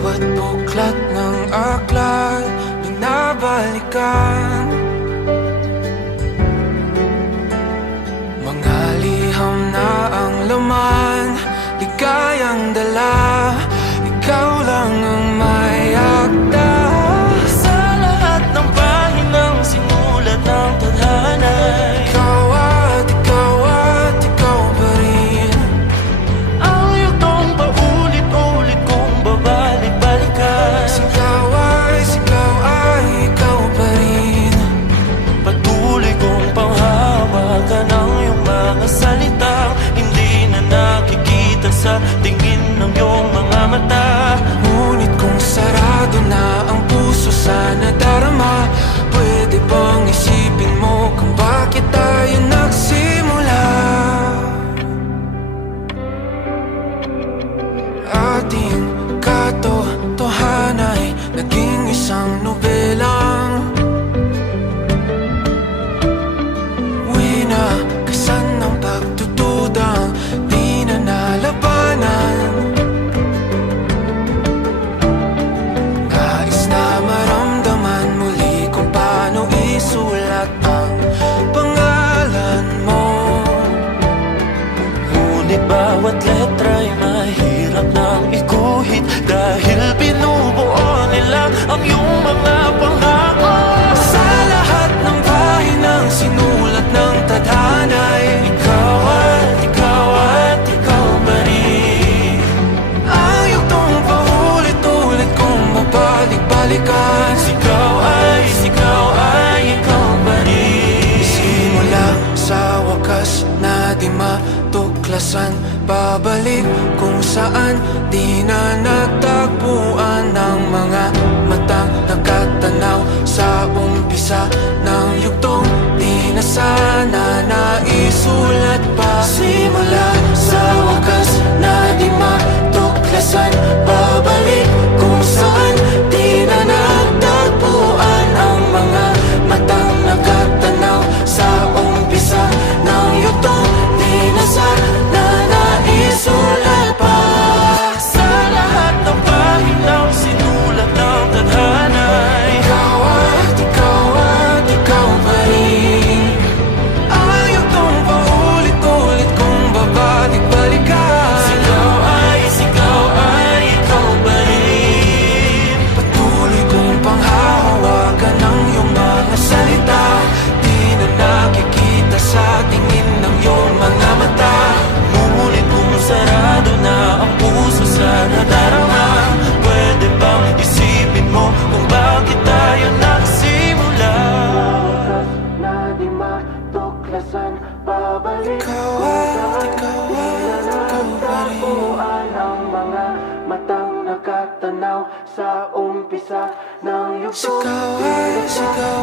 Bawat buklat ng aklat binabalikan, mga liham na ang laman, ligayang dala, ikaw lang ang may akda. Sa lahat ng pahinang sinulat ng tadhana, Ikaw at ikaw pa rin. ang yugtong paulit-ulit kong babalik-balikan. Sigaw ay ikaw pa rin. Patuloy kong panghawakan ang iyong mga salitang hindi na nakikita sa tingin ng iyong mga mata. Ngunit kung sarado na ang puso sa nadarama, pwede bang isipin mo kung bakit tayo nagsimula? Ating katotohanan ay naging isang nobelang winakasan ng pagdududang di na nalabanan. Nais na maramdaman muli kung paano isulat ang pangalan mo. Ngunit bawat letra'y mahirap nang iguhit dahil binubuo nila ang iyong mga pangako. Sa lahat ng pahinang sinulat ng tadhana, Ikaw at ikaw pa rin. ang yugtong paulit-ulit kong mabalik-balikan. Sigaw ay ikaw pa rin. Simula sa wakas na di matuklasan, babalik kung saan di na natagpuan ng mga matang nakatanaw sa umpisa ng yugtong di na sana naisulat pa. Simula sa wakas na di matuklasan, babalik kung saan di na natagpuan ang mga matang nakatanaw sa umpisa ng yugtong di na sana naisulat pa. Sa lahat ng pahinang sinulat ng tadhana, Ikaw at ikaw pa rin. Ang yugtong paulit-ulit kong babalik-balikan. Sigaw ay ikaw pa rin. Patuloy kong panghahawakan ang iyong mga salita, di na nakikita sa tingin ng iyong mga mata. Ngunit kung sarado na ang puso sa nadarama, pwede bang isipin mo kung bakit tayo nagsimula? Na di matuklasan, babalik ikaw pa rin. Ang mga matang nakatanaw sa umpisa ng yugtong. Sigaw